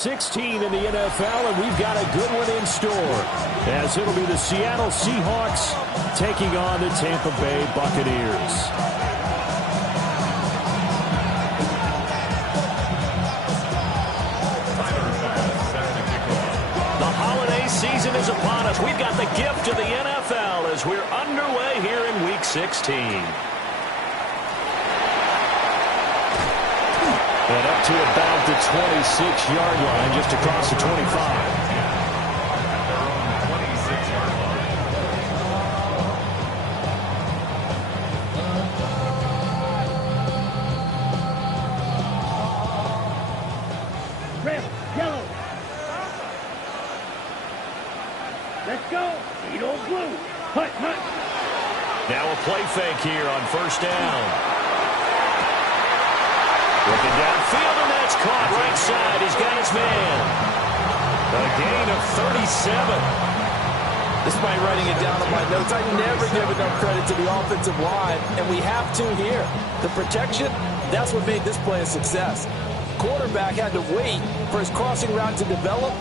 16 in the NFL, and we've got a good one in store, as it'll be the Seattle Seahawks taking on the Tampa Bay Buccaneers. The holiday season is upon us. We've got the gift of the NFL as we're underway here in Week 16. And up to about the 26-yard line, just across the 25. Red, yellow. Let's go. Eat old blue. Hut, hut. Now a play fake here on first down. Looking downfield, and that's caught right side. He's got his man. A gain of 37. Despite writing it down on my notes, I never give enough credit to the offensive line, and we have to here. The protection, that's what made this play a success. Quarterback had to wait for his crossing route to develop,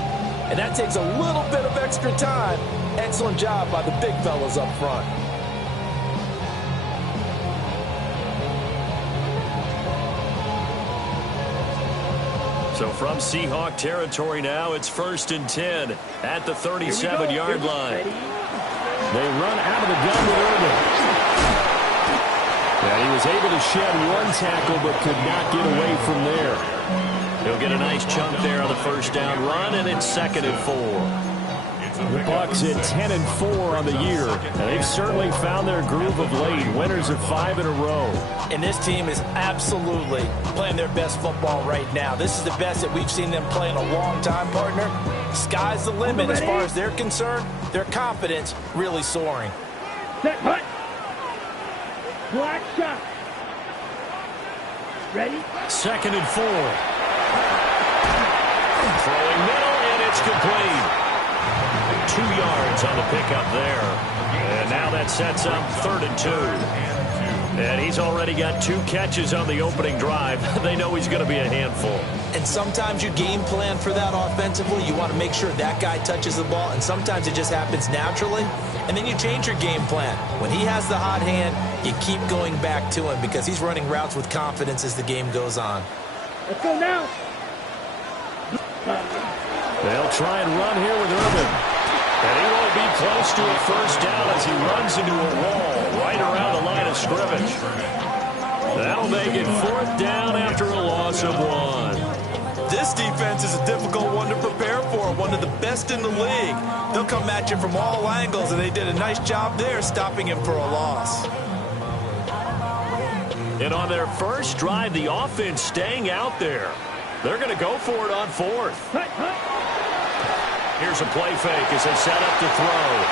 and that takes a little bit of extra time. Excellent job by the big fellas up front. So from Seahawk territory now, it's 1st and 10 at the 37-yard line. They run out of the gun with Irvin. And he was able to shed one tackle but could not get away from there. He'll get a nice chunk there on the first down run, and it's 2nd and 4. The Bucs at 10-4 on the year, and they've certainly found their groove of late. Winners of 5 in a row. And this team is absolutely playing their best football right now. This is the best that we've seen them play in a long time, partner. Sky's the limit as far as they're concerned. Their confidence really soaring. Set, hut. Black shot. Ready? 2nd and 4. Throwing middle, and it's complete. 2 yards on the pickup there. And now that sets up 3rd and 2. And he's already got 2 catches on the opening drive. They know he's going to be a handful. And sometimes you game plan for that offensively. You want to make sure that guy touches the ball, and sometimes it just happens naturally. And then you change your game plan. When he has the hot hand, you keep going back to him because he's running routes with confidence as the game goes on. Let's go now. They'll try and run here with Irvin. And he won't be close to a first down as he runs into a wall right around the line of scrimmage. That'll make it 4th down after a loss of 1. This defense is a difficult one to prepare for, one of the best in the league. They'll come at you from all angles, and they did a nice job there stopping him for a loss. And on their first drive, the offense staying out there. They're going to go for it on 4th. Here's a play fake as they set up to throw.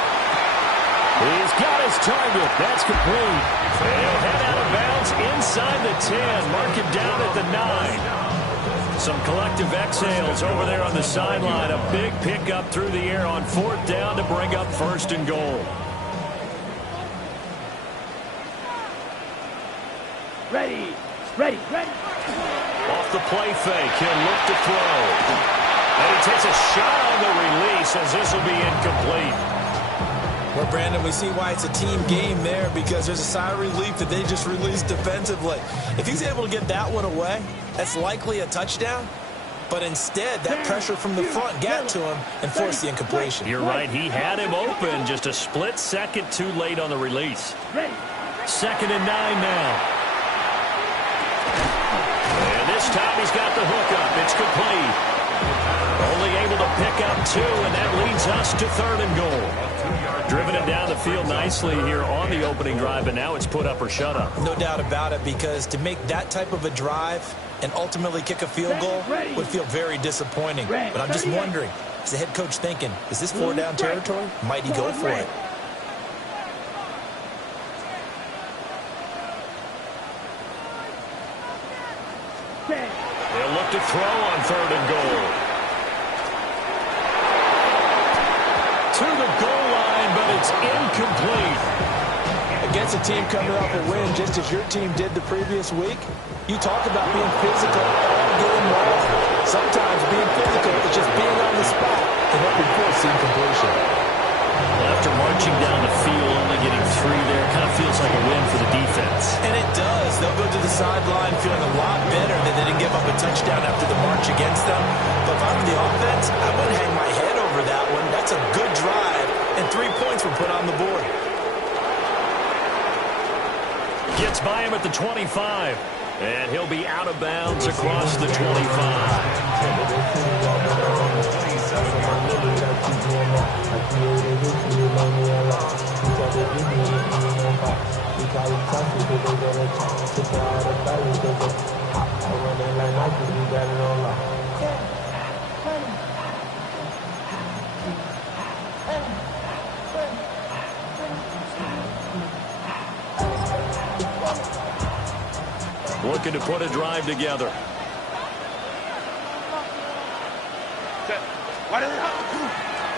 He's got his target. That's complete. And he'll head out of bounds inside the 10. Mark him down at the 9. Some collective exhales over there on the sideline. A big pickup through the air on 4th down to bring up 1st and goal. Ready. Ready. Ready. Off the play fake, he'll look to throw. And he takes a shot on the release as this will be incomplete. Well, Brandon, we see why it's a team game there because there's a sigh of relief that they just released defensively. If he's able to get that one away, that's likely a touchdown. But instead, that pressure from the front got to him and forced the incompletion. You're right. He had him open, just a split second too late on the release. 2nd and 9 now. And this time he's got the hookup. It's complete. Only able to pick up 2, and that leads us to 3rd and goal. Driven it down the field nicely here on the opening drive, but now it's put up or shut up. No doubt about it, because to make that type of a drive and ultimately kick a field goal would feel very disappointing. But I'm just wondering, is the head coach thinking, is this 4-down territory? Might he go for it? They'll look to throw on 3rd and goal. To the goal line, but it's incomplete. Against a team coming off a win just as your team did the previous week, you talk about being physical all game long. Sometimes being physical is just being on the spot and helping force the incompletion. Well, after marching down the field, only getting 3 there, kind of feels like a win for the defense. And it does. They'll go to the sideline feeling a lot better that they didn't give up a touchdown after the march against them. But if I'm the offense, I wouldn't hang my head over that one. That's a good drive, and 3 points were put on the board. Gets by him at the 25. And he'll be out of bounds across the 25. Looking to put a drive together.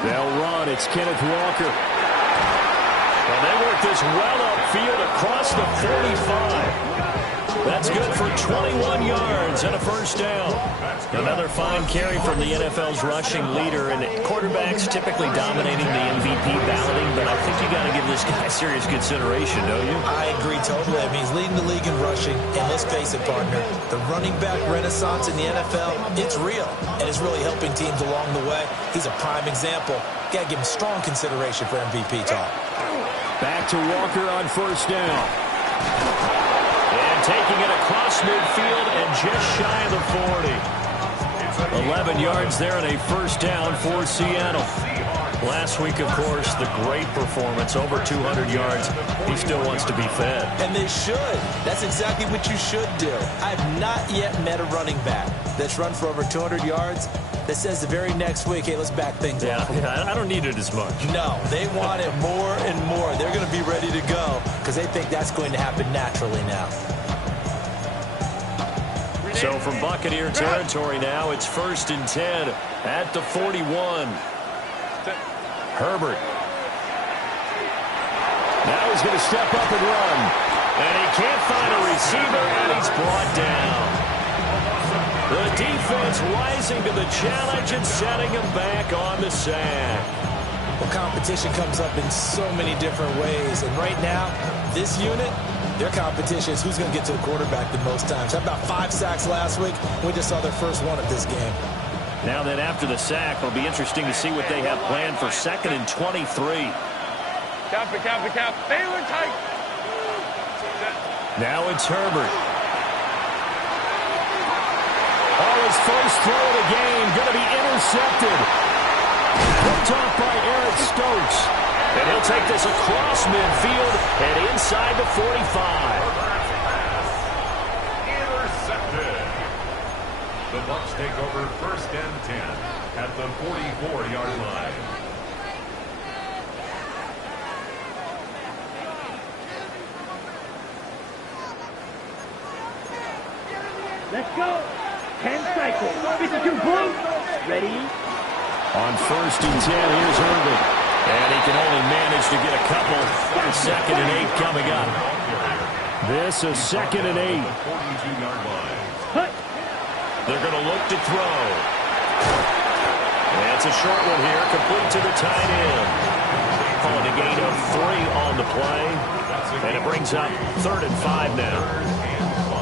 They'll run. It's Kenneth Walker. And they work this well upfield across the 45. That's good for 21 yards and a first down. Another fine carry from the NFL's rushing leader. And quarterbacks typically dominating the MVP balloting, but I think you got to give this guy serious consideration, don't you? I agree totally. I mean, he's leading the league in rushing. And let's face it, partner, the running back renaissance in the NFL, it's real. And it's really helping teams along the way. He's a prime example. Got to give him strong consideration for MVP talk. Back to Walker on first down. And taking it across midfield and just shy of the 40. 11 yards there and a first down for Seattle. Last week, of course, the great performance, over 200 yards. He still wants to be fed. And they should. That's exactly what you should do. I have not yet met a running back that's run for over 200 yards that says the very next week, hey, let's back things up. Yeah, I don't need it as much. No, they want it more and more. They're going to be ready to go because they think that's going to happen naturally now. So from Buccaneer territory now, it's 1st and 10 at the 41. Herbert. Now he's going to step up and run. And he can't find a receiver, and he's brought down. The defense rising to the challenge and setting him back on the sack. Well, competition comes up in so many different ways. And right now, this unit, their competition is who's going to get to the quarterback the most times. How about 5 sacks last week? We just saw their first one of this game. Now then, after the sack, it'll be interesting to see what they have planned for 2nd and 23. Cap. Baylor tight. Now it's Herbert. Oh, his first throw of the game going to be intercepted. Picked off by Eric Stokes. And he'll take this across midfield and inside the 45. Intercepted. The Bucs take over 1st and 10 at the 44-yard line. Let's go. 10 cycles. 52 blue. Ready? On 1st and 10, here's Herbert. And he can only manage to get a couple. 2nd and 8 coming up. This is 2nd and 8. 42-yard line. They're going to look to throw. And it's a short one here, complete to the tight end. Calling a gain of 3 on the play. And it brings up 3rd and 5 now.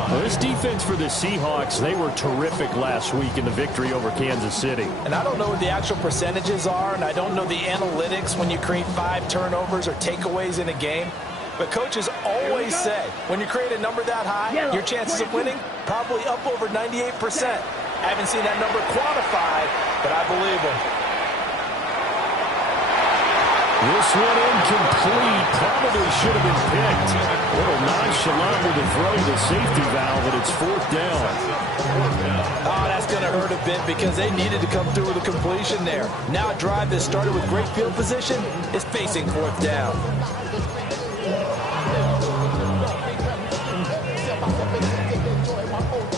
Well, this defense for the Seahawks, they were terrific last week in the victory over Kansas City. And I don't know what the actual percentages are, and I don't know the analytics when you create 5 turnovers or takeaways in a game. But coaches always say, when you create a number that high, your chances of winning probably up over 98%. I haven't seen that number quantified, but I believe them. This one incomplete. Probably should have been picked. A little nonchalant with the throw to the safety valve, but it's 4th down. Oh, that's going to hurt a bit because they needed to come through with a completion there. Now a drive that started with great field position is facing 4th down.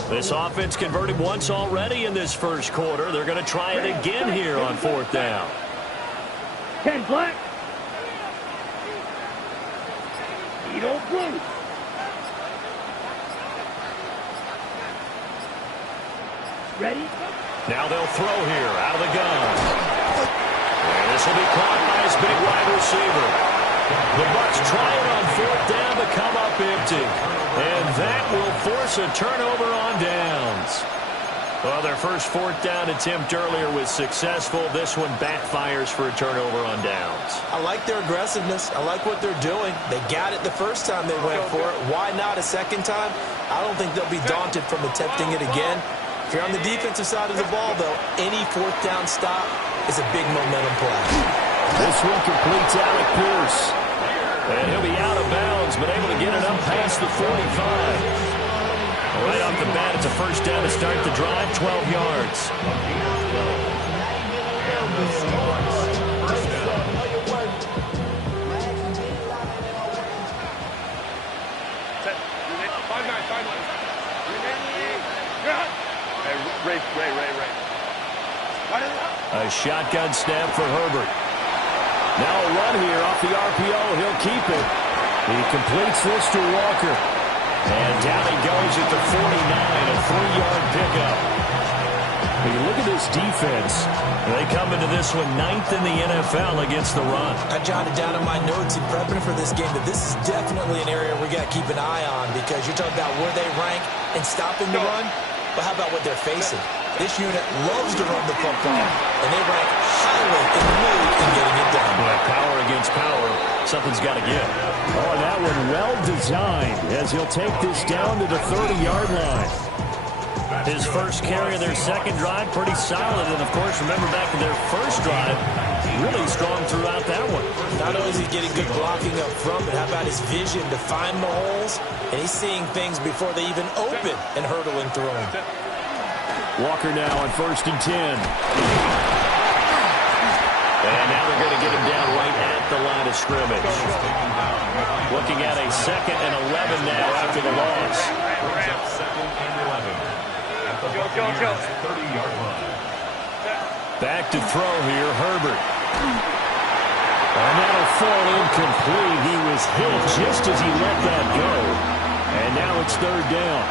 This offense converted once already in this first quarter. They're going to try it again here on 4th down. 10 black. Edo blue. Ready? Now they'll throw here out of the gun. And this will be caught by his big wide receiver. The Bucs try it on 4th down to come up empty. And that will force a turnover on downs. Well, their first 4th down attempt earlier was successful. This one backfires for a turnover on downs. I like their aggressiveness. I like what they're doing. They got it the first time they went for it. Why not a second time? I don't think they'll be daunted from attempting it again. If you're on the defensive side of the ball, though, any 4th down stop is a big momentum play. This one completes Alec Pierce. And he'll be out of bounds, but able to get it up past the 45. Right off the bat, it's a first down to start the drive, 12 yards. A shotgun snap for Herbert. Now a run here off the RPO. He'll keep it. He completes this to Walker. And down he goes at the 49, a 3-yard pickup. When you look at this defense, they come into this one 9th in the NFL against the run. I jotted down in my notes in prepping for this game that this is definitely an area we got to keep an eye on, because you're talking about where they rank in stopping the run. But how about what they're facing? This unit loves to run the football, and they rank highly in the league in getting it done. Well, power against power, something's got to give. Oh, that one well designed as he'll take this down to the 30-yard line. His first carry of their second drive, pretty solid. And, of course, remember back to their first drive, really strong throughout that one. Not only is he getting good blocking up front, but how about his vision to find the holes? And he's seeing things before they even open and hurdling through them. Walker now on 1st and 10. And now they're going to get him down right at the line of scrimmage. Looking at a 2nd and 11 now after the loss. Back to throw here, Herbert. And that'll fall incomplete. He was hit just as he let that go. And now it's 3rd down.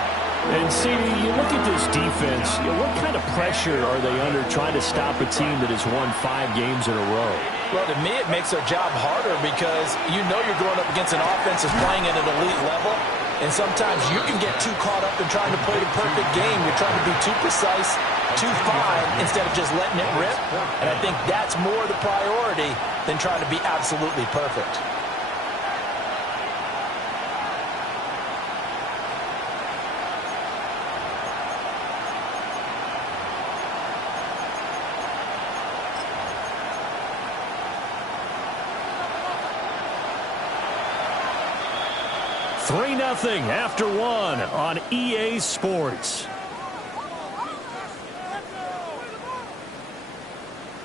And, see, you look at this defense, what kind of pressure are they under trying to stop a team that has won 5 games in a row? Well, to me, it makes their job harder because you know you're going up against an offense that's playing at an elite level. And sometimes you can get too caught up in trying to play the perfect game. You're trying to be too precise, too fine, instead of just letting it rip. And I think that's more the priority than trying to be absolutely perfect. Nothing after 1 on EA Sports.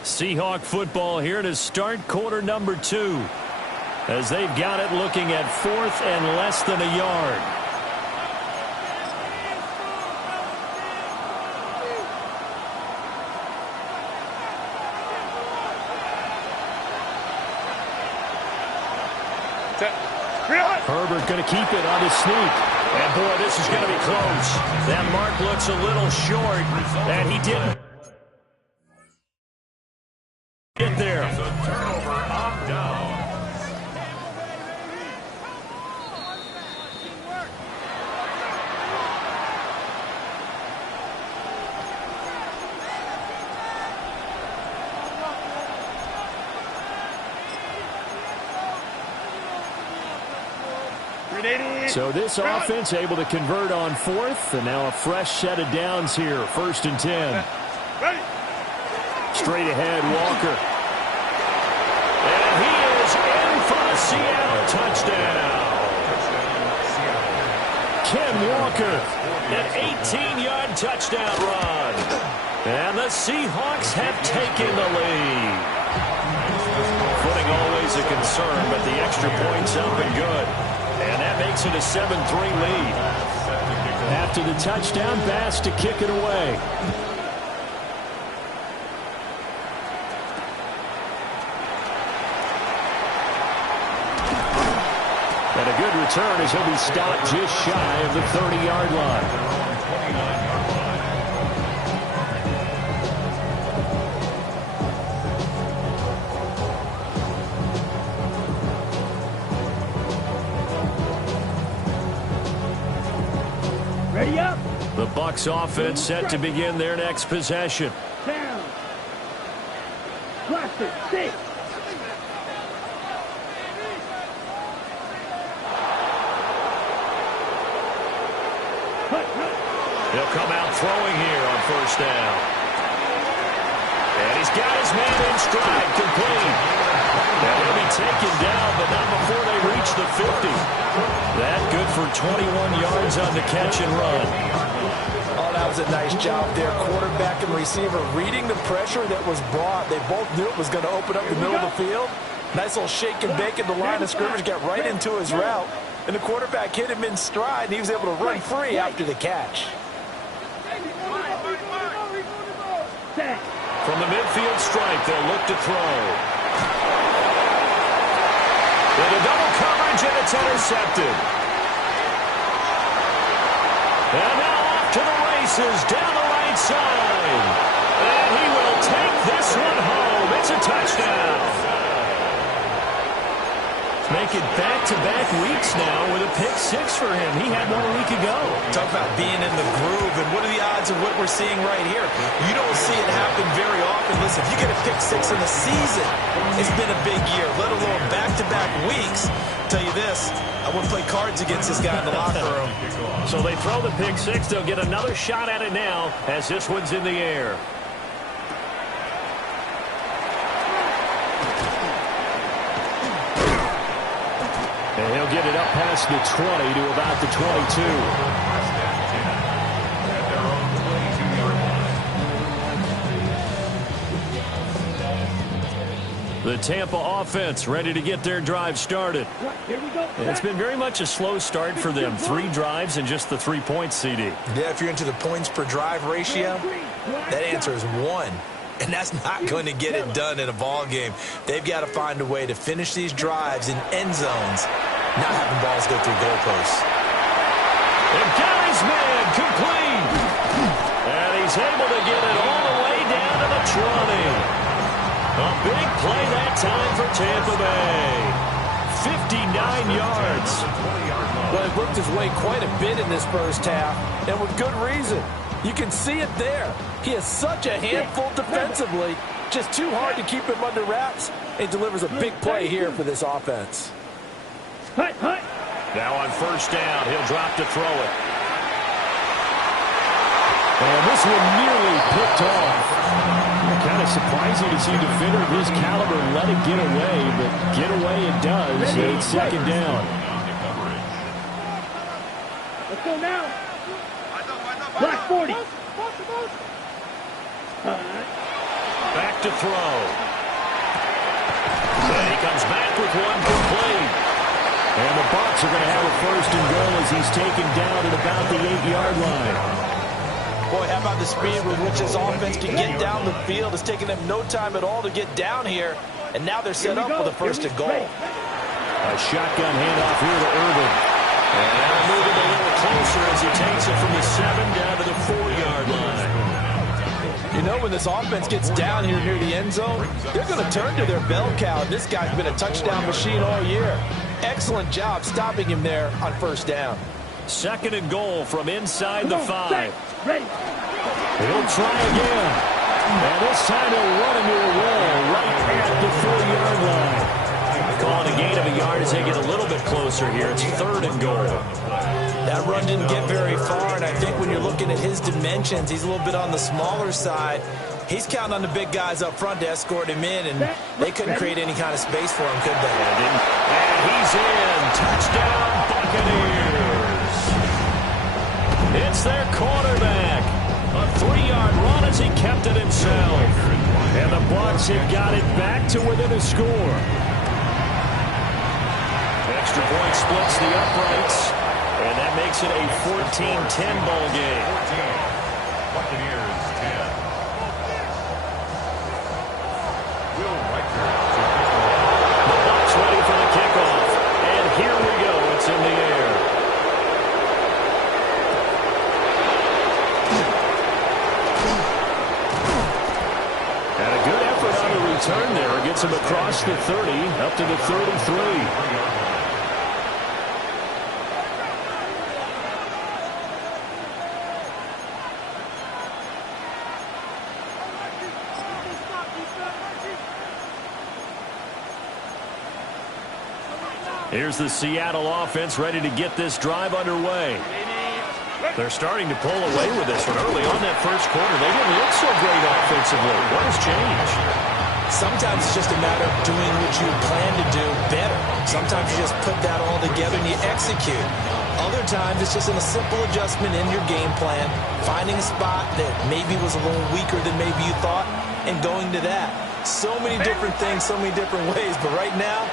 Seahawk football here to start quarter number 2. As they've got it looking at 4th and less than a yard. Herbert going to keep it on his sneak. And, boy, this is going to be close. That mark looks a little short, and he didn't get there. Turnover on down. So this offense able to convert on 4th, and now a fresh set of downs here. 1st and 10. Straight ahead, Walker. And he is in for a Seattle touchdown. Ken Walker, an 18-yard touchdown run. And the Seahawks have taken the lead. Footing always a concern, but the extra point's up and good. And that makes it a 7-3 lead. After the touchdown, Bass to kick it away. And a good return as he'll be stopped just shy of the 30-yard line. Bucs offense set to begin their next possession. Down. Cluster, 6. He'll come out throwing here on first down. And he's got his man in stride, complete. Now he'll be taken down, but not before they reach the 50. That good for 21 yards on the catch and run. Oh, that was a nice job there. Quarterback and receiver reading the pressure that was brought. They both knew it was going to open up the middle of the field. Nice little shake and bake at the line of scrimmage, got right into his route. And the quarterback hit him in stride, and he was able to run free after the catch. From the midfield stripe, they'll look to throw. Into double coverage, and it's intercepted. And now off to the races, down the right side. And he will take this one home. It's a touchdown. Make it back-to-back weeks now with a pick 6 for him. He had one a week ago. Talk about being in the groove, and what are the odds of what we're seeing right here? You don't see it happen very often. Listen, if you get a pick 6 in a season, it's been a big year, let alone back-to-back weeks. I'll tell you this, I wouldn't play cards against this guy in the locker room. So they throw the pick 6. They'll get another shot at it now as this one's in the air. And he'll get it up past the 20 to about the 22. The Tampa offense ready to get their drive started. Here we go. It's been very much a slow start for them. 3 drives and just the 3 points, CD. Yeah, if you're into the points per drive ratio, that answer is 1. And that's not going to get it done in a ball game. They've got to find a way to finish these drives in end zones, not having balls go through goalposts. They've got his man complete. And he's able to get it all the way down to the 20. A big play that time for Tampa Bay. 59 yards. Well, he worked his way quite a bit in this first half, and with good reason. You can see it there. He is such a handful defensively. Just too hard to keep him under wraps. He delivers a big play here for this offense. Now on first down, he'll drop to throw it. And this one nearly picked off. Kind of surprising to see a defender of his caliber let it get away, but get away it does. And it's second down. Let's go now. Black 40. Back to throw. And he comes back with one complete. And the Bucs are going to have a first and goal as he's taken down at about the 8-yard line. Boy, how about the speed with which this offense can get down the field? It's taken them no time at all to get down here. And now they're set up for the first and goal. A shotgun handoff here to Urban. And moving a little closer as he takes it from the 7 down to the 4-yard line. You know, when this offense gets down here near the end zone, they're going to turn to their bell cow. This guy's been a touchdown machine all year. Excellent job stopping him there on first down. Second and goal from inside the 5. Ready. He'll try again. And this time he'll run into a wall right at the 4-yard line. Calling a gain of a yard as they get a little bit closer here. It's third and goal. That run didn't get very far, and I think when you're looking at his dimensions, he's a little bit on the smaller side. He's counting on the big guys up front to escort him in, and they couldn't create any kind of space for him, could they? And he's in. Touchdown, Buccaneers. It's their quarterback. A 3-yard run as he kept it himself. And the Bucs have got it back to within a score. Extra point splits the uprights. And that makes it a 14-10 ball game. Buccaneers 10. Will Riker. The Bucs ready for the kickoff. And here we go. It's in the air. And a good effort on the return there. Gets him across the 30, up to the 33. Here's the Seattle offense ready to get this drive underway. They're starting to pull away with this one. Early on that first quarter, they didn't look so great offensively. What has changed? Sometimes it's just a matter of doing what you plan to do better. Sometimes you just put that all together and you execute. Other times it's just a simple adjustment in your game plan, finding a spot that maybe was a little weaker than maybe you thought, and going to that. So many different things, so many different ways, but right now,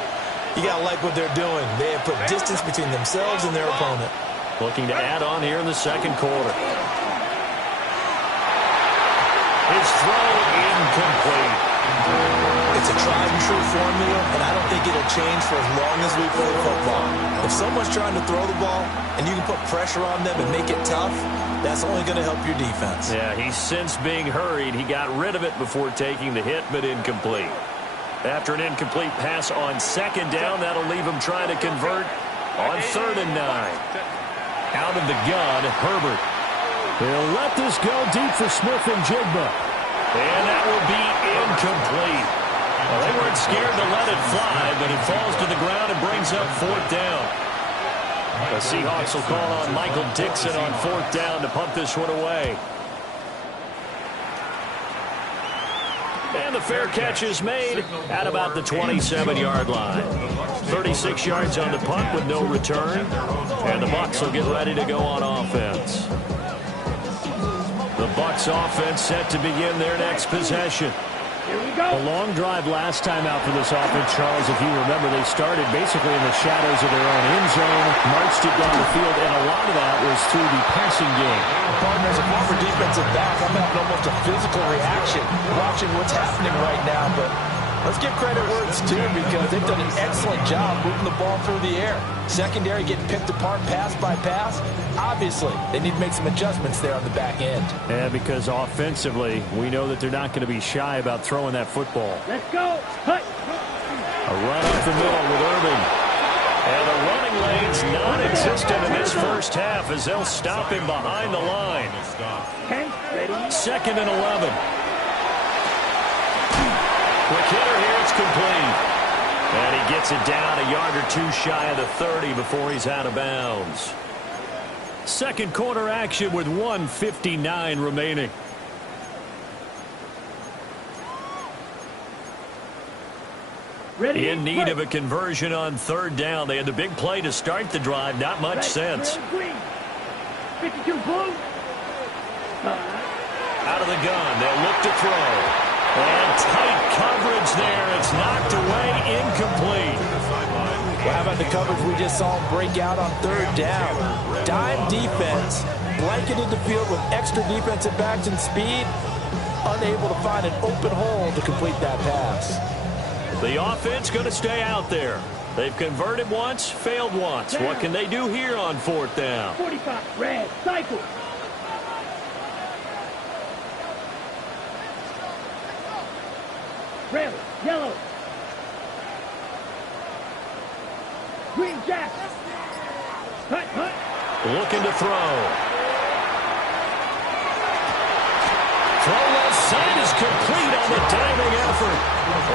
you got to like what they're doing. They have put distance between themselves and their opponent. Looking to add on here in the second quarter. His throw incomplete. It's a tried-and-true formula, and I don't think it'll change for as long as we play football. If someone's trying to throw the ball and you can put pressure on them and make it tough, that's only going to help your defense. Yeah, he's since being hurried. He got rid of it before taking the hit, but incomplete. After an incomplete pass on second down, that'll leave him trying to convert on 3rd and 9. Out of the gun, Herbert. They'll let this go deep for Smith and Jigba. And that will be incomplete. Well, they weren't scared to let it fly, but it falls to the ground and brings up 4th down. The Seahawks will call on Michael Dixon on 4th down to punt this one away. And the fair catch is made at about the 27-yard line. 36 yards on the punt with no return. And the Bucs will get ready to go on offense. The Bucs offense set to begin their next possession. Here we go. A long drive last time out for this offense, Charles. If you remember, they started basically in the shadows of their own end zone, marched it down the field, and a lot of that was through the passing game. Partner, as a former defensive back, I'm having almost a physical reaction watching what's happening right now. But let's give credit where it's due, because they've done an excellent job moving the ball through the air. Secondary getting picked apart pass by pass. Obviously, they need to make some adjustments there on the back end. Yeah, because offensively, we know that they're not going to be shy about throwing that football. Let's go. Hut. A run up the middle with Irving. And the running lane's non-existent in this first half as they'll stop him behind the line. 10, ready. 2nd and 11. Quick hitter here, it's complete. And he gets it down a yard or two shy of the 30 before he's out of bounds. Second quarter action with 1:59 remaining. Ready. In need of a conversion on 3rd down. They had the big play to start the drive. Not much sense. 52 blue. Out of the gun. They'll look to throw. And tight coverage there. It's knocked away, incomplete. Well, how about the coverage we just saw him break out on 3rd down? Dime defense, blanketed the field with extra defensive backs and speed, unable to find an open hole to complete that pass. The offense going to stay out there. They've converted once, failed once. What can they do here on 4th down? 45, red, cycle. Red, yellow. Green jack. Hut, hut. Looking to throw. Throw left side is complete on the diving effort.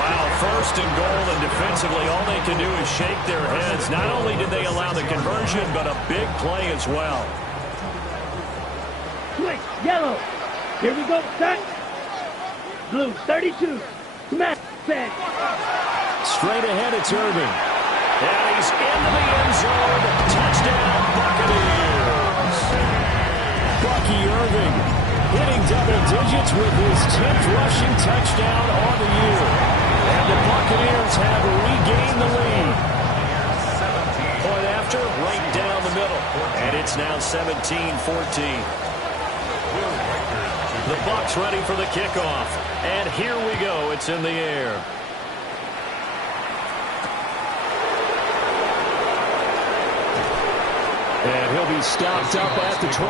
Wow, 1st and goal, and defensively all they can do is shake their heads. Not only did they allow the conversion, but a big play as well. Switch, yellow. Here we go, set. Blue, 32. Smash, set. Straight ahead, it's Irving. And he's into the end zone. Touchdown, Buccaneers. Bucky Irving hitting double digits with his 10th rushing touchdown on the year. And the Buccaneers have regained the lead. Point after, right down the middle. And it's now 17-14. The Bucs ready for the kickoff. And here we go. It's in the air. And he'll be stopped up at the 25.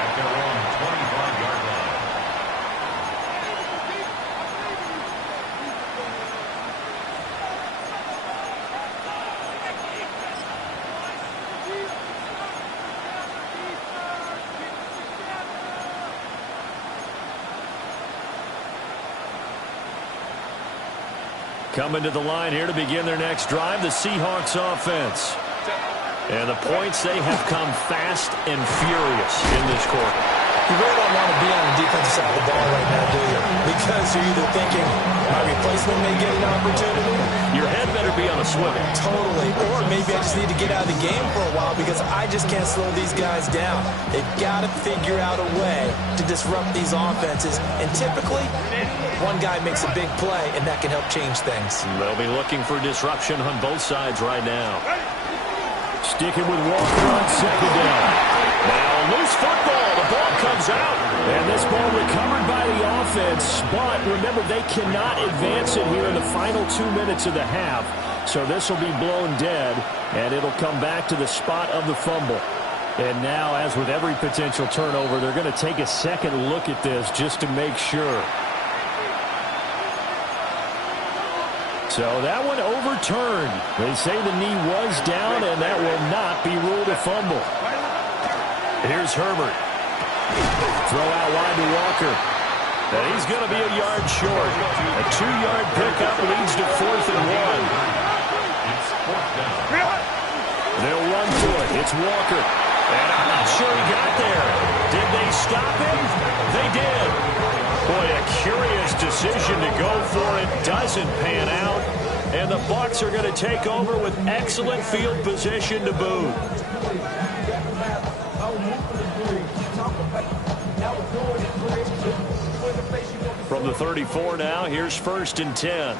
At their own 25-yard line. Coming to the line here to begin their next drive, the Seahawks offense. And the points, they have come fast and furious in this quarter. You really don't want to be on the defensive side of the ball right now, do you? Because you're either thinking, my replacement may get an opportunity. Your head better be on a swivel. Totally. Or maybe I just need to get out of the game for a while because I just can't slow these guys down. They've got to figure out a way to disrupt these offenses. And typically, one guy makes a big play, and that can help change things. They'll be looking for disruption on both sides right now. Sticking with Walker on second down. Now a loose football. The ball comes out. And this ball recovered by the offense. But remember, they cannot advance it here in the final 2 minutes of the half. So this will be blown dead, and it'll come back to the spot of the fumble. And now, as with every potential turnover, they're going to take a second look at this just to make sure. So that one overturned. They say the knee was down, and that will not be ruled a fumble. Here's Herbert. Throw out wide to Walker. And he's going to be a yard short. A 2-yard pickup leads to 4th and 1. They'll run to it. It's Walker. And I'm not sure he got there. Did they stop him? They did. Boy, a curious decision to go for it. Doesn't pan out. And the Bucs are going to take over with excellent field position to boot. From the 34 now, here's 1st and 10.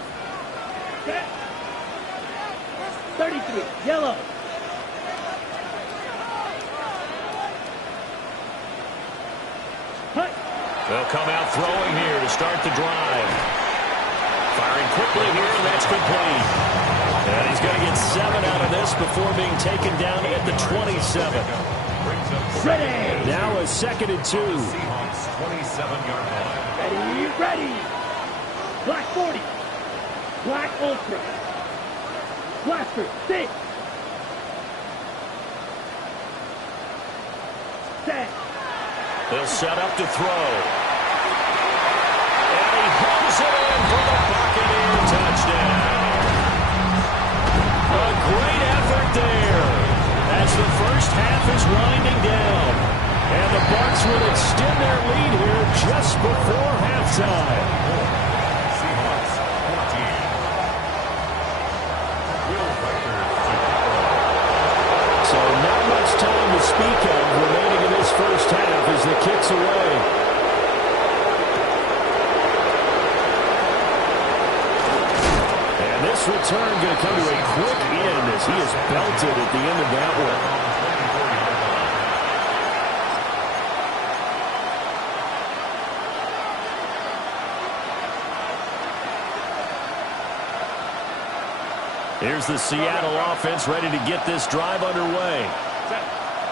33, yellow. Hut. They'll come out throwing here to start the drive. Firing quickly here, and that's complete. And he's going to get 7 out of this before being taken down at the 27. Ready. Now a 2nd and 2. Seahawks 27-yard line. Ready, ready. Black 40. Black Ultra. Blaster 6. Set. They'll set up to throw. And he pulls it in for the Buccaneer touchdown. A great effort there as the first half is winding down. And the Bucs will extend their lead here just before halftime. Seahawks 14. Will Rector. So not much time to speak of remaining in this first half as the kick's away. And this return going to come to a quick end as he is belted at the end of that one. Here's the Seattle offense ready to get this drive underway.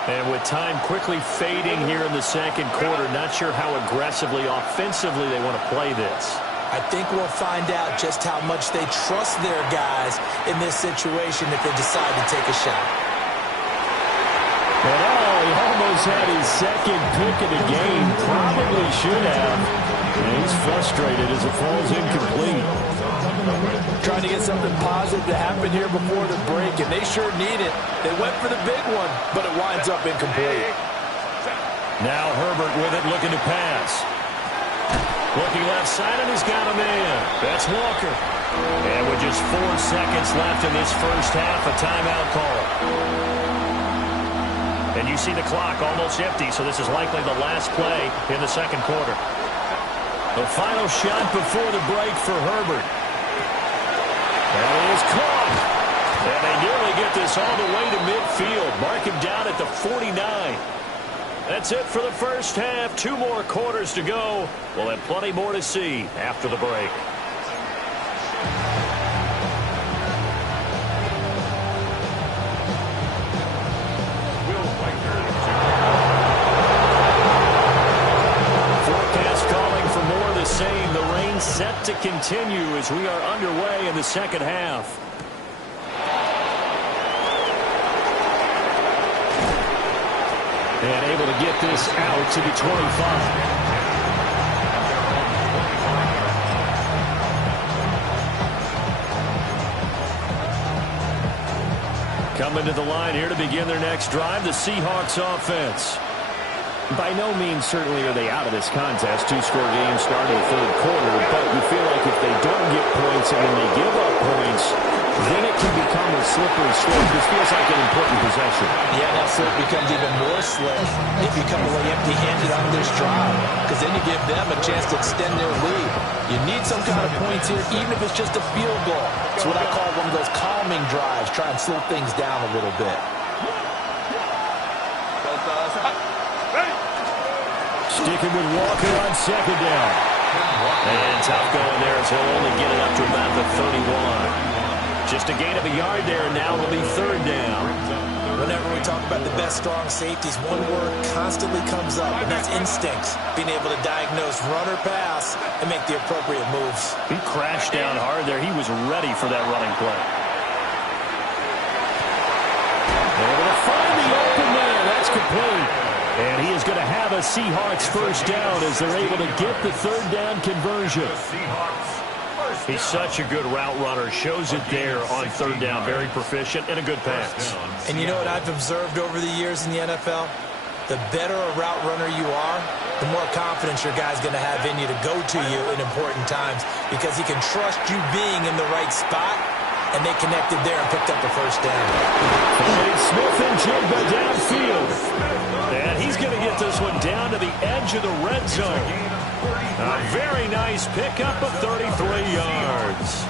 And with time quickly fading here in the second quarter, not sure how aggressively, offensively they want to play this. I think we'll find out just how much they trust their guys in this situation if they decide to take a shot. And he almost had his second pick of the game. Probably should have. And he's frustrated as it falls incomplete. Trying to get something positive to happen here before the break, and they sure need it. They went for the big one, but it winds up incomplete. Now Herbert with it, looking to pass. Looking left side, and he's got a man. That's Walker. And with just 4 seconds left in this first half, a timeout call. And you see the clock almost empty, so this is likely the last play in the second quarter. The final shot before the break for Herbert. That is caught. And they nearly get this all the way to midfield. Mark him down at the 49. That's it for the first half. 2 more quarters to go. We'll have plenty more to see after the break. Forecast calling for more of the same. The rain set to continue as we are underway in the second half. And able to get this out to the 25. Coming to the line here to begin their next drive, the Seahawks offense. By no means certainly are they out of this contest. Two-score game starting third quarter, but you feel like if they don't get points and then they give up points, then it can become a slippery slope. This feels like an important possession. Yeah, that slope becomes even more slick if you come away empty-handed on this drive, because then you give them a chance to extend their lead. You need some kind of points here, even if it's just a field goal. It's what I call one of those calming drives, try and slow things down a little bit. Sticking with Walker on second down. And tough going there as he'll only get it up to about the 31. Just a gain of a yard there, and now it'll be third down. Whenever we talk about the best strong safeties, one word constantly comes up, and that's instincts. Being able to diagnose run or pass and make the appropriate moves. He crashed down hard there. He was ready for that running play. Able to find the open man. That's complete. And he is going to have a Seahawks first down as they're able to get the third down conversion. He's such a good route runner. Shows it there on third down. Very proficient and a good pass. And you know what I've observed over the years in the NFL? The better a route runner you are, the more confidence your guy's going to have in you to go to you in important times, because he can trust you being in the right spot, and they connected there and picked up the first down. Smith and Jigba downfield. And he's going to get this one down to the edge of the red zone. A very nice pickup of 33 yards.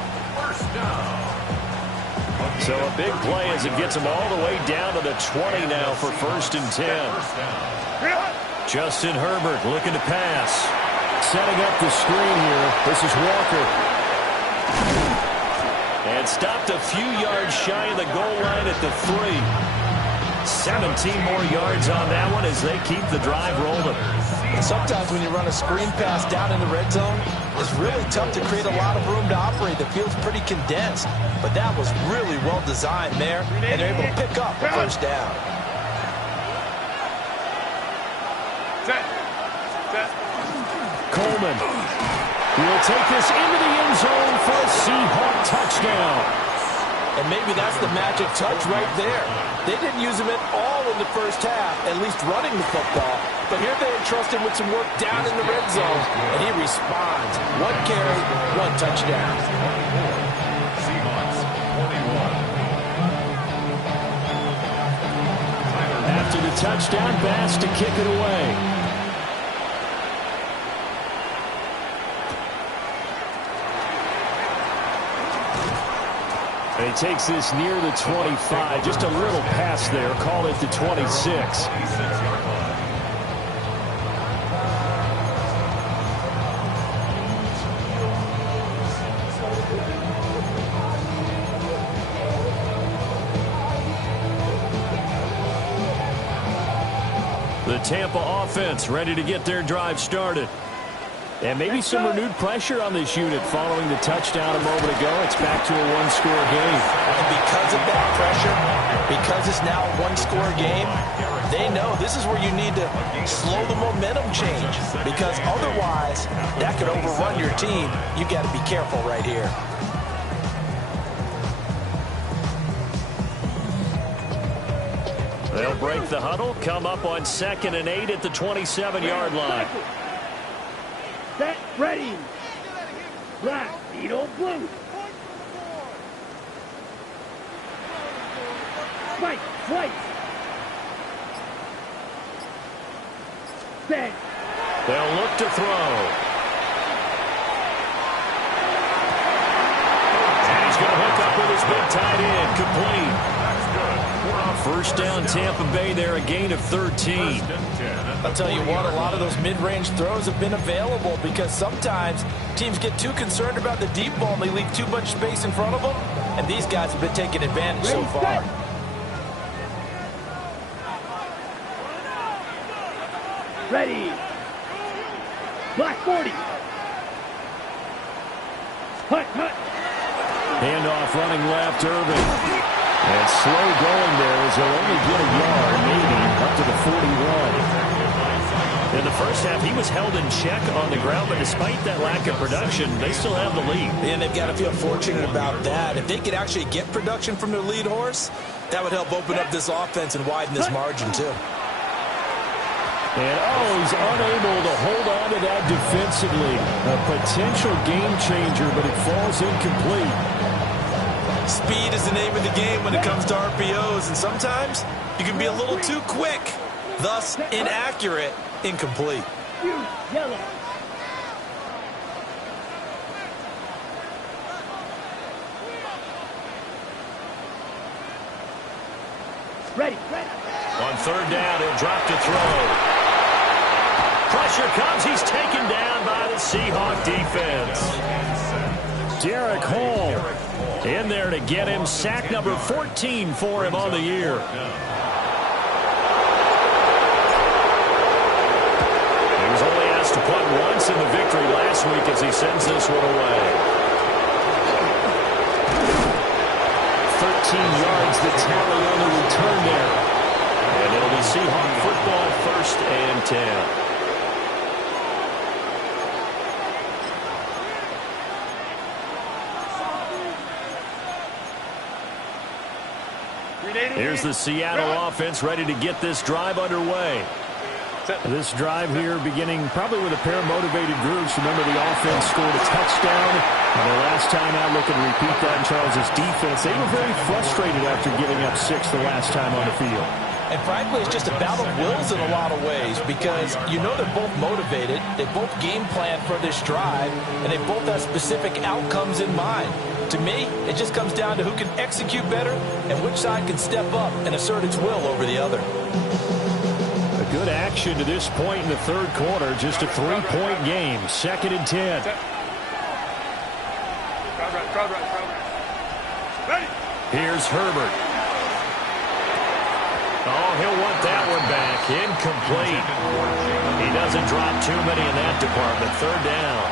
So a big play as it gets him all the way down to the 20 now for 1st and 10. Justin Herbert looking to pass. Setting up the screen here. This is Walker. And stopped a few yards shy of the goal line at the 3. 17 more yards on that one as they keep the drive rolling. And sometimes when you run a screen pass down in the red zone, it's really tough to create a lot of room to operate. The field's pretty condensed, but that was really well designed there, and they're able to pick up the first down. Coleman will take this into the end zone for a Seahawk touchdown. And maybe that's the magic touch right there. They didn't use him at all in the first half, at least running the football. But here they entrust him with some work down in the red zone, and he responds. 1 carry, 1 touchdown. After the touchdown, Bass to kick it away. And he takes this near the 25. Just a little pass there. Call it the 26. The Tampa offense ready to get their drive started. And maybe some renewed pressure on this unit following the touchdown a moment ago. It's back to a 1-score game. And because of that pressure, because it's now a 1-score game, they know this is where you need to slow the momentum change, because otherwise that could overrun your team. You've got to be careful right here. They'll break the huddle, come up on 2nd and 8 at the 27-yard line. Set, ready. Black, Beetle, blue. Spike, white. Set. They'll look to throw. And he's going to hook up with his big tight end. Complete. First down, Tampa Bay there, a gain of 13. I'll tell you what, a lot of those mid-range throws have been available, because sometimes teams get too concerned about the deep ball and they leave too much space in front of them, and these guys have been taking advantage so far. Ready. Black 40. Hut, hut. Handoff running left, Irvin. And slow going there as he'll only get a yard, maybe, up to the 41. And the first half, he was held in check on the ground, but despite that lack of production, they still have the lead. And they've got to feel fortunate about that. If they could actually get production from their lead horse, that would help open up this offense and widen this margin too. And, he's unable to hold on to that defensively. A potential game changer, but it falls incomplete. Speed is the name of the game when it comes to RPOs, and sometimes you can be a little too quick, thus inaccurate, incomplete. Yellow. Ready. On third down, he'll drop to throw. Pressure comes. He's taken down by the Seahawk defense. Derek Hall in there to get him. Sack number 14 for him on the year. He was only asked to punt once in the victory last week as he sends this one away. 13 yards the tally on the return there. And it'll be Seahawk football, 1st and 10. Here's the Seattle offense ready to get this drive underway. This drive here beginning probably with a pair of motivated groups. Remember, the offense scored a touchdown. And the last time out, looking to repeat that in Charles' defense. They were very frustrated after giving up 6 the last time on the field. And frankly, it's just a battle of wills in a lot of ways because you know they're both motivated. They both game plan for this drive, and they both have specific outcomes in mind. To me, it just comes down to who can execute better and which side can step up and assert its will over the other. A good action to this point in the third quarter. Just a 3-point game. 2nd and 10. Here's Herbert. Oh, he'll want that one back. Incomplete. He doesn't drop too many in that department. 3rd down.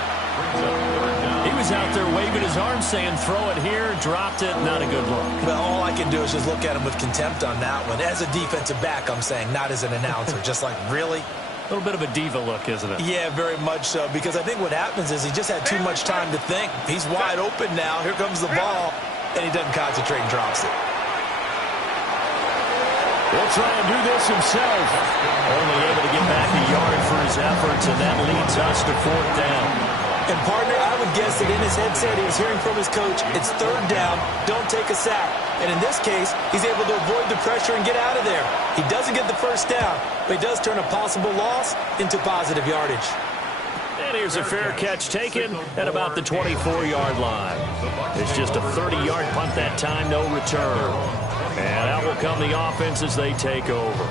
He was out there waving his arms saying, throw it here, dropped it, not a good look. Well, all I can do is just look at him with contempt on that one. As a defensive back, I'm saying, not as an announcer. Just like, really? A little bit of a diva look, isn't it? Yeah, very much so, because I think what happens is he just had too much time to think. He's wide open now. Here comes the ball, and he doesn't concentrate and drops it. He'll try and do this himself. Only able to get back a yard for his efforts, and that leads us to 4th down. And, partner, I would guess that in his headset he was hearing from his coach, it's 3rd down, don't take a sack. And in this case, he's able to avoid the pressure and get out of there. He doesn't get the 1st down, but he does turn a possible loss into positive yardage. And here's a fair catch taken at about the 24-yard line. It's just a 30-yard punt that time, no return. And out will come the offense as they take over.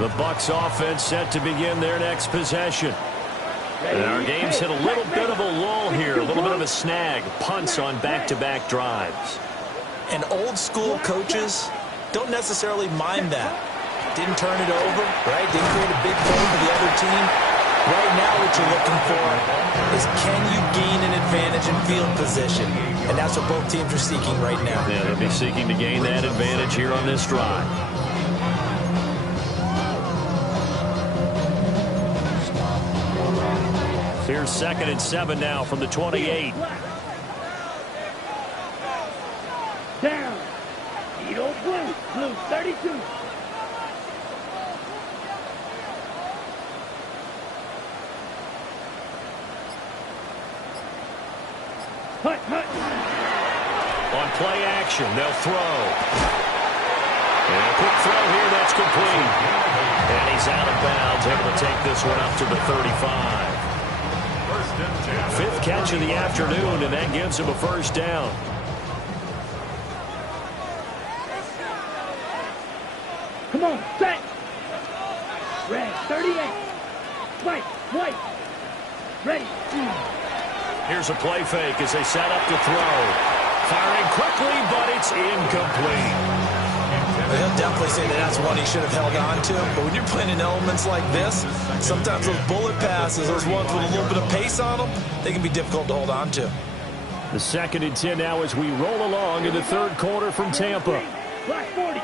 The Bucs offense set to begin their next possession. And our game's hit a little bit of a lull here, a little bit of a snag. Punts on back-to-back drives. And old-school coaches don't necessarily mind that. Didn't turn it over, right? Didn't create a big play for the other team. Right now what you're looking for is can you gain an advantage in field position? And that's what both teams are seeking right now. Yeah, they'll be seeking to gain that advantage here on this drive. Here's 2nd and 7 now from the 28. Down. Edo blue 32. Hut. On play action, they'll throw. And a quick throw here, that's complete. And he's out of bounds, able to take this one up to the 35. 5th catch of the afternoon, and that gives him a 1st down. Come on, set. Red, 38. White. Ready. Here's a play fake as they set up to throw. Firing quickly, but it's incomplete. He'll definitely say that that's one he should have held on to. But when you're playing in elements like this, sometimes those bullet passes, those ones with a little bit of pace on them, they can be difficult to hold on to. The 2nd and 10 now as we roll along in the third quarter from Tampa. Black 40.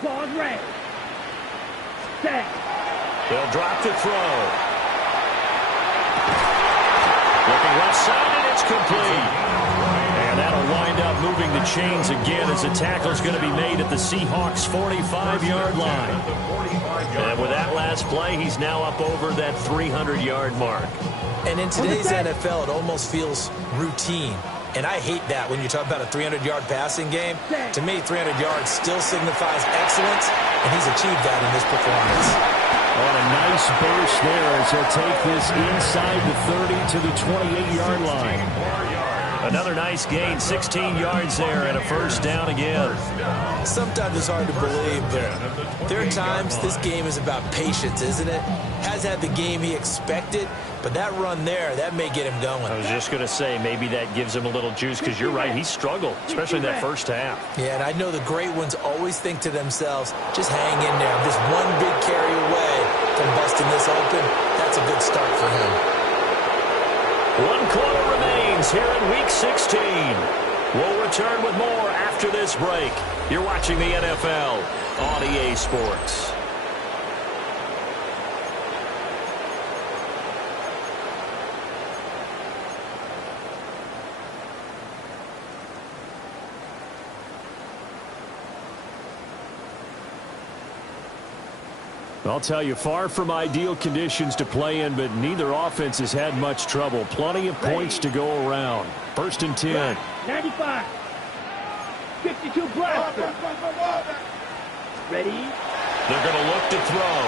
Claws red. Set. They'll drop the throw. Looking left side, and it's complete. And that'll wind up moving the chains again as the tackle's going to be made at the Seahawks' 45-yard line. And with that last play, he's now up over that 300-yard mark. And in today's NFL, it almost feels routine. And I hate that when you talk about a 300-yard passing game. To me, 300 yards still signifies excellence, and he's achieved that in this performance. On a nice burst there as he'll take this inside the 30 to the 28-yard line. Another nice gain, 16 yards there and a first down again. Sometimes it's hard to believe, but there are times this game is about patience, isn't it? Has had the game he expected, but that run there, that may get him going. I was just going to say, maybe that gives him a little juice because you're right, he struggled, especially in that first half. Yeah, and I know the great ones always think to themselves, just hang in there. I'm just one big carry away from busting this open. That's a good start for him. 1 quarter remains here in Week 16. We'll return with more after this break. You're watching the NFL on EA Sports. I'll tell you, far from ideal conditions to play in, but neither offense has had much trouble. Plenty of points to go around. 1st and 10. 95. 52 blaster. Ready? They're going to look to throw.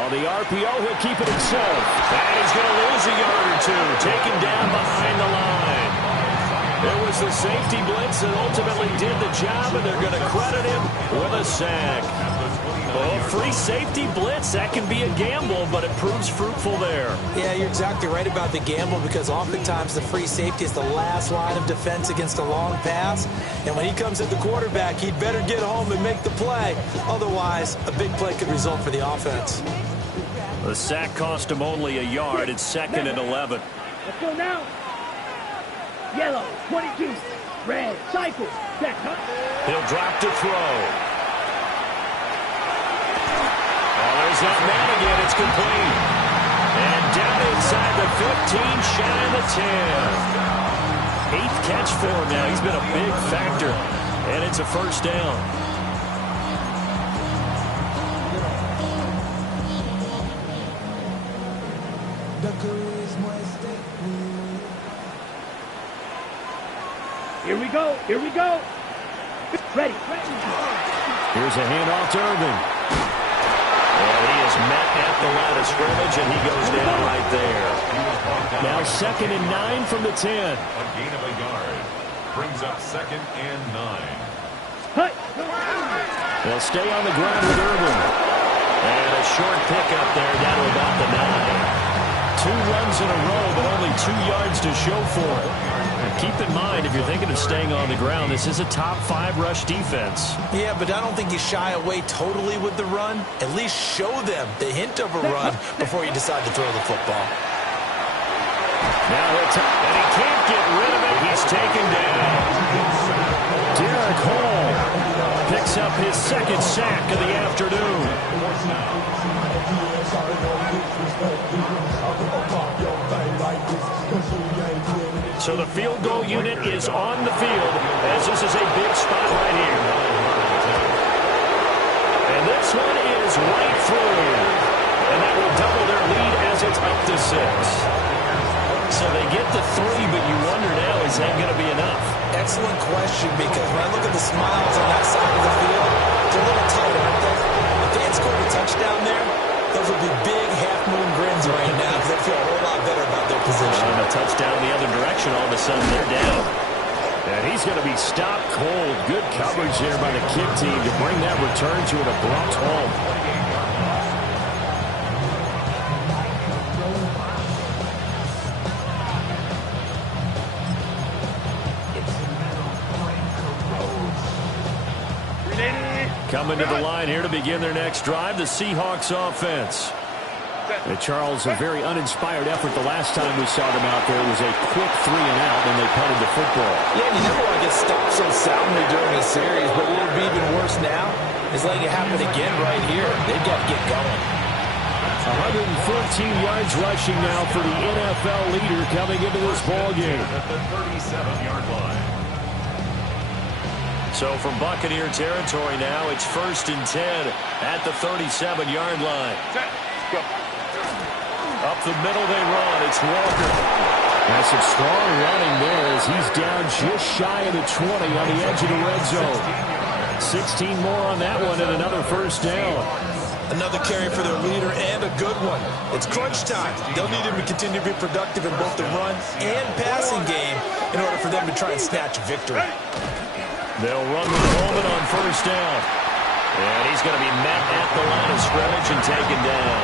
On the RPO, he'll keep it himself. And he's going to lose a yard or two. Taken down behind the line. It was the safety blitz that ultimately did the job, and they're going to credit him with a sack. Well, free safety blitz, that can be a gamble, but it proves fruitful there. Yeah, you're exactly right about the gamble because oftentimes the free safety is the last line of defense against a long pass. And when he comes at the quarterback, he'd better get home and make the play. Otherwise, a big play could result for the offense. The sack cost him only a yard. It's 2nd and 11. Let's go now. Yellow, 22. Red, cycle. Set, huh? He'll drop to throw. There's that man again. It's complete. And down inside the 15, shy of the 10. 8th catch for him now. He's been a big factor. And it's a first down. Here we go. Here we go. Ready. Here's a handoff to Irvin. And he is met at the line of scrimmage, and he goes down right there. Now 2nd and 9 from the 10. A gain of a yard. Brings up 2nd and 9. They'll stay on the ground with Irvin. And a short pickup there down to about the 9. 2 runs in a row, but only 2 yards to show for it. And keep in mind, if you're thinking of staying on the ground, this is a top 5 rush defense. Yeah, but I don't think you shy away totally with the run. At least show them the hint of a run before you decide to throw the football. Now and he can't get rid of it. He's taken down. Derek Hall picks up his 2nd sack of the afternoon. So the field goal unit is on the field as this is a big spot right here. And this one is right through. And that will double their lead as it's up to 6. So they get the 3, but you wonder now, is that going to be enough? Excellent question, because when I look at the smiles on that side of the field, they're a little tight, aren't they? If they had scored a touchdown there, those would be big half-moon grins right now because they feel a whole lot better about their position. And a touchdown the other direction, all of a sudden they're down. And he's going to be stopped cold. Good coverage there by the kick team to bring that return to an abrupt halt. Coming to the line here to begin their next drive, the Seahawks offense. Charles, a very uninspired effort the last time we saw them out there. It was a quick 3 and out, and they punted the football. Yeah, you never want to get stopped so soundly during the series, but what would be even worse now is letting it happen again right here. They've got to get going. 114 yards rushing now for the NFL leader coming into this ball game. At the 37-yard line. So from Buccaneer territory now, it's 1st and 10 at the 37-yard line. Up the middle they run. It's Walker. That's some strong running there as he's down just shy of the 20 on the edge of the red zone. 16 more on that one and another first down. Another carry for their leader and a good one. It's crunch time. They'll need him to continue to be productive in both the run and passing game in order for them to try and snatch victory. They'll run with Coleman on first down. And he's going to be met at the line of scrimmage and taken down.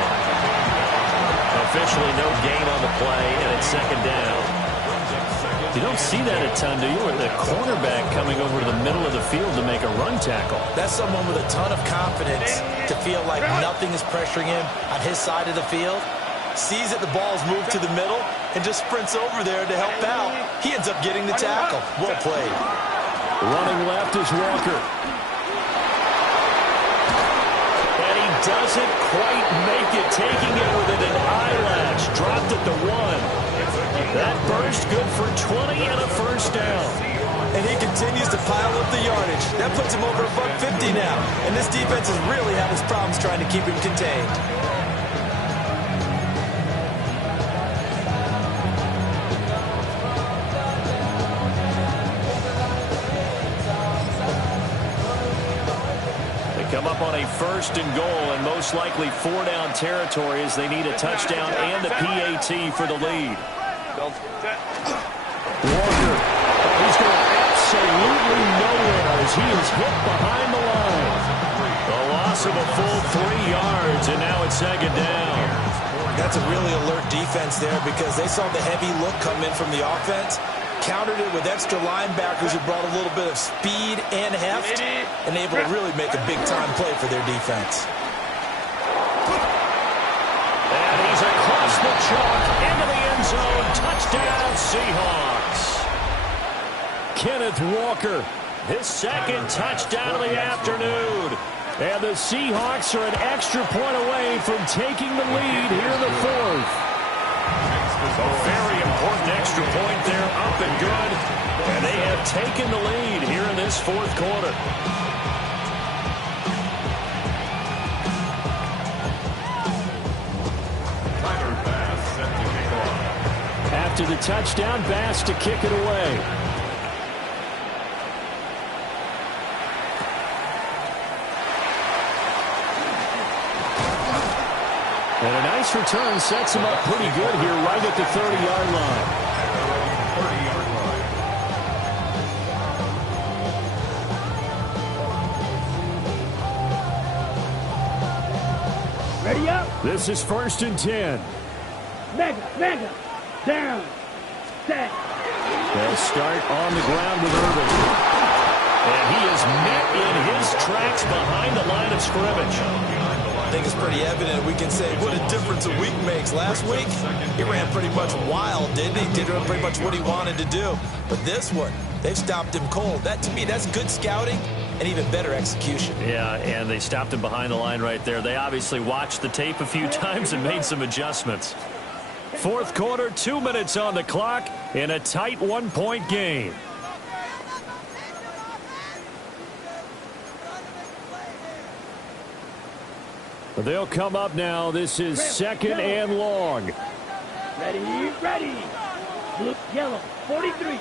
Officially no gain on the play, and it's 2nd down. You don't see that a ton, do you? Or the cornerback coming over to the middle of the field to make a run tackle. That's someone with a ton of confidence to feel like nothing is pressuring him on his side of the field. Sees that the ball's moved to the middle and just sprints over there to help out. He ends up getting the tackle. Well played. Running left is Walker. And he doesn't quite make it, taking it within an eyelash. Dropped at the 1. That burst good for 20 and a first down. And he continues to pile up the yardage. That puts him over $150 now. And this defense has really had its problems trying to keep him contained. Come up on a 1st and goal and most likely 4-down territory as they need a touchdown and a PAT for the lead. Walker, he's going absolutely nowhere as he is hit behind the line. A loss of a full 3 yards, and now it's 2nd down. That's a really alert defense there because they saw the heavy look come in from the offense. Countered it with extra linebackers who brought a little bit of speed and heft and able to really make a big-time play for their defense. And he's across the chalk into the end zone. Touchdown, Seahawks. Kenneth Walker, His 2nd touchdown of the afternoon. and the Seahawks are an extra point away from taking the lead here in the 4th. A very important extra point there, up and good. And they have taken the lead here in this 4th quarter. After the touchdown, Bass to kick it away. And a nice return sets him up pretty good here right at the 30-yard line. Ready up. This is 1st and 10. Mega. Down. Set. They'll start on the ground with Irvin. And he is met in his tracks behind the line of scrimmage. I think it's pretty evident. We can say what a difference a week makes. Last week, he ran pretty much wild, didn't he? Did pretty much what he wanted to do. But this one, they've stopped him cold. That, to me, that's good scouting and even better execution. Yeah, and they stopped him behind the line right there. They obviously watched the tape a few times and made some adjustments. 4th quarter, 2 minutes on the clock in a tight 1-point game. They'll come up now. This is 2nd and long. Ready. Blue, yellow, 43.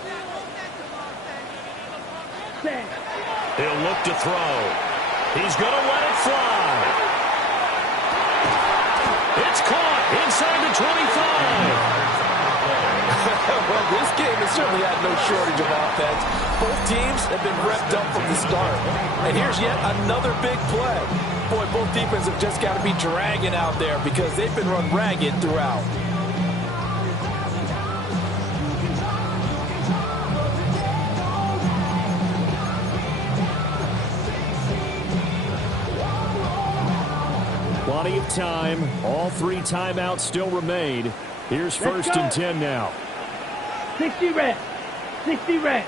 Set. He'll look to throw. He's going to let it fly. It's caught inside the 25. Well, this game has certainly had no shortage of offense. Both teams have been revved up from the start. And here's yet another big play. Boy, both defenses have just got to be dragging out there because they've been run ragged throughout. Plenty of time. All 3 timeouts still remain. Here's first and 10 now. 60 red. 60 red.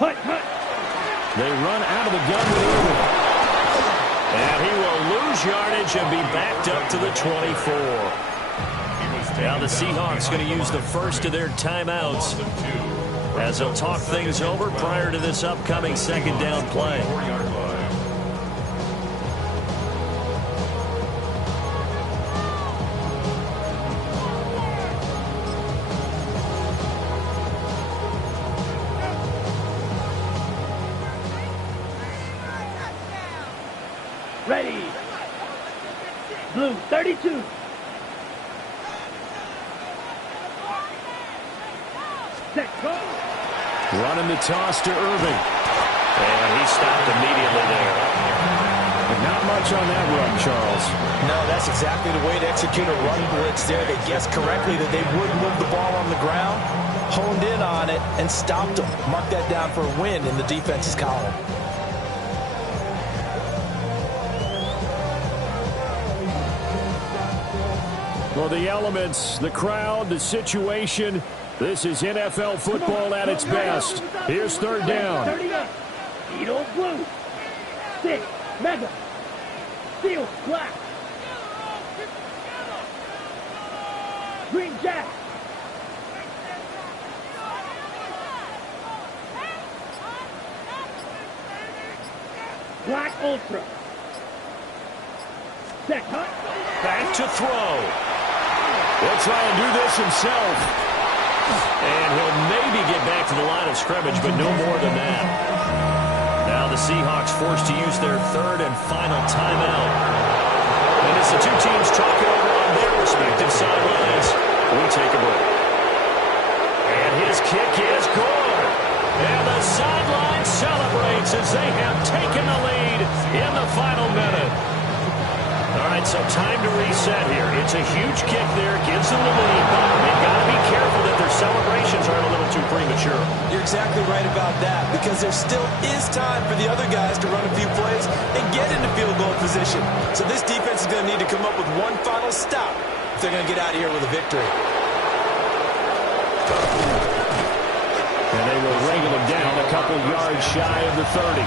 Hut, hut. They run out of the gun with Irving. And he will lose yardage and be backed up to the 24. Now the Seahawks going to use the first of their timeouts as they'll talk things over prior to this upcoming second down play. Ready. Blue, 32. Set, go. Running the toss to Irving. And he stopped immediately there. But not much on that run, Charles. No, that's exactly the way to execute a run blitz there. They guessed correctly that they wouldn't move the ball on the ground, honed in on it, and stopped them. Mark that down for a win in the defense's column. Well, the elements, the crowd, the situation, this is NFL football at its best. Here's third down. 38. Beetle blue. 6. Mega. Steel black. Green jack. Black ultra. Set cut. Back to throw. He'll try and do this himself. And he'll maybe get back to the line of scrimmage, but no more than that. Now the Seahawks forced to use their third and final timeout. And as the two teams talk it over on their respective sidelines, we take a break. And his kick is good. And the sideline celebrates as they have taken the lead in the final minute. All right, so time to reset here. It's a huge kick there, gives them the lead, but they've got to be careful that their celebrations aren't a little too premature. You're exactly right about that, because there still is time for the other guys to run a few plays and get into field goal position. So this defense is going to need to come up with one final stop if they're going to get out of here with a victory. And they will wrangle them down a couple yards shy of the 30.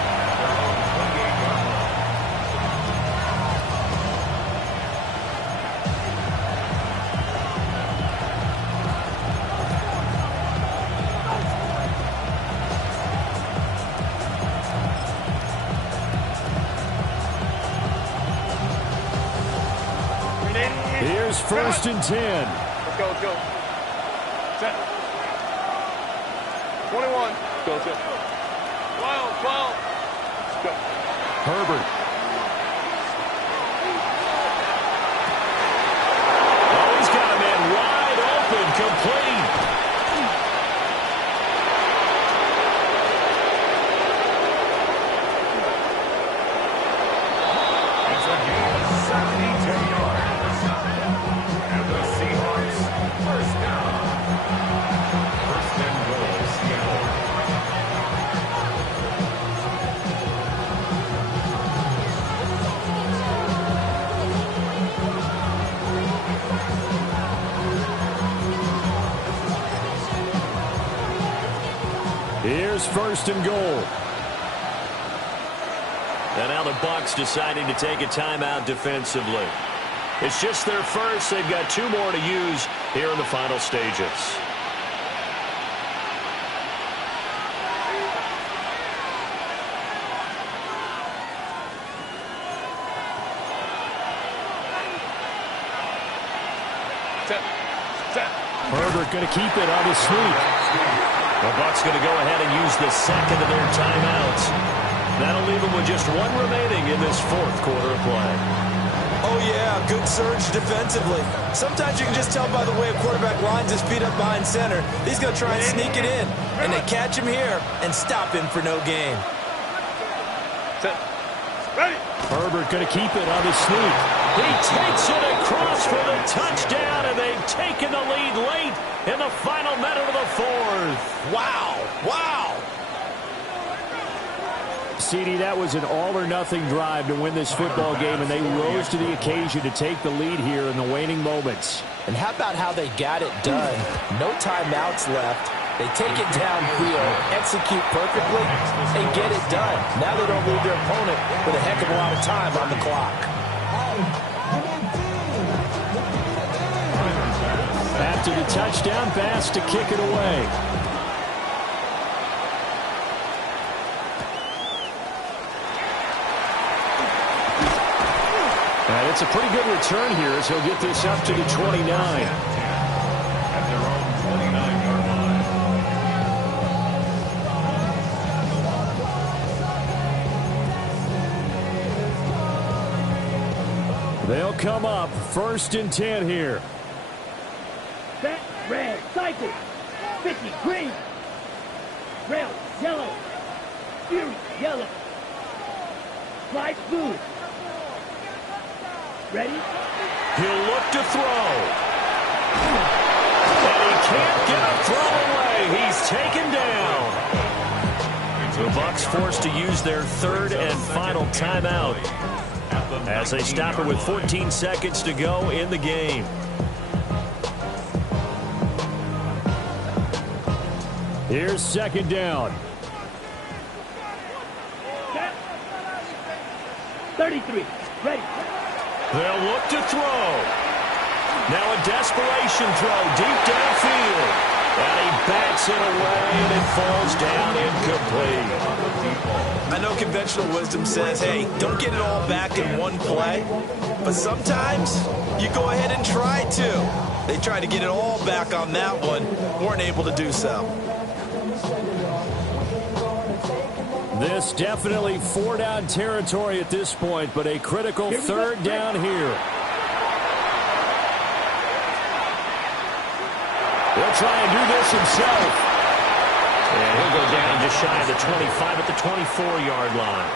Here's first and 10. Let's go, let's go. Set. 21. Go, let's go. 12, 12. Let's go. Herbert. Oh, he's got a man wide open, complete. It's a gain of 72 yards. And the Seahawks, first down. First and goal, Seattle. Here's first and goal. And now the Bucs deciding to take a timeout defensively. It's just their first. They've got 2 more to use here in the final stages. Set. Set. Herbert going to keep it on his sneak. The Bucs going to go ahead and use the second of their timeouts. That'll leave them with just 1 remaining in this 4th quarter of play. Oh, yeah, good surge defensively. Sometimes you can just tell by the way a quarterback lines his feet up behind center. He's going to try and sneak it in. And they catch him here and stop him for no gain. Set. Ready. Herbert going to keep it on his sneak. He takes it across for the touchdown, and they've taken the lead late in the final minute of the 4th. Wow. Wow. CD, that was an all-or-nothing drive to win this football game, and they rose to the occasion to take the lead here in the waning moments. And how about how they got it done? No timeouts left. They take it downfield, execute perfectly, and get it done. Now they don't leave their opponent with a heck of a lot of time on the clock. After the touchdown pass to kick it away. And it's a pretty good return here as he'll get this up to the 29. At their own 29-yard line. They'll come up 1st and 10 here. Set, red, cycle. 50, green. Rail, yellow. Fury, yellow. Slide, blue. Ready? He'll look to throw. And he can't get a throw away. He's taken down. The Bucs forced to use their 3rd and final timeout as they stop it with 14 seconds to go in the game. Here's 2nd down. Set. 33, ready. They'll look to throw. Now a desperation throw deep downfield. And he bats it away, and it falls down incomplete. I know conventional wisdom says, hey, don't get it all back in one play. But sometimes you go ahead and try to. They tried to get it all back on that one. Weren't able to do so. This definitely 4-down territory at this point, but a critical 3rd down here. He'll try and do this himself. And he'll go down just shy of the 25 at the 24-yard line.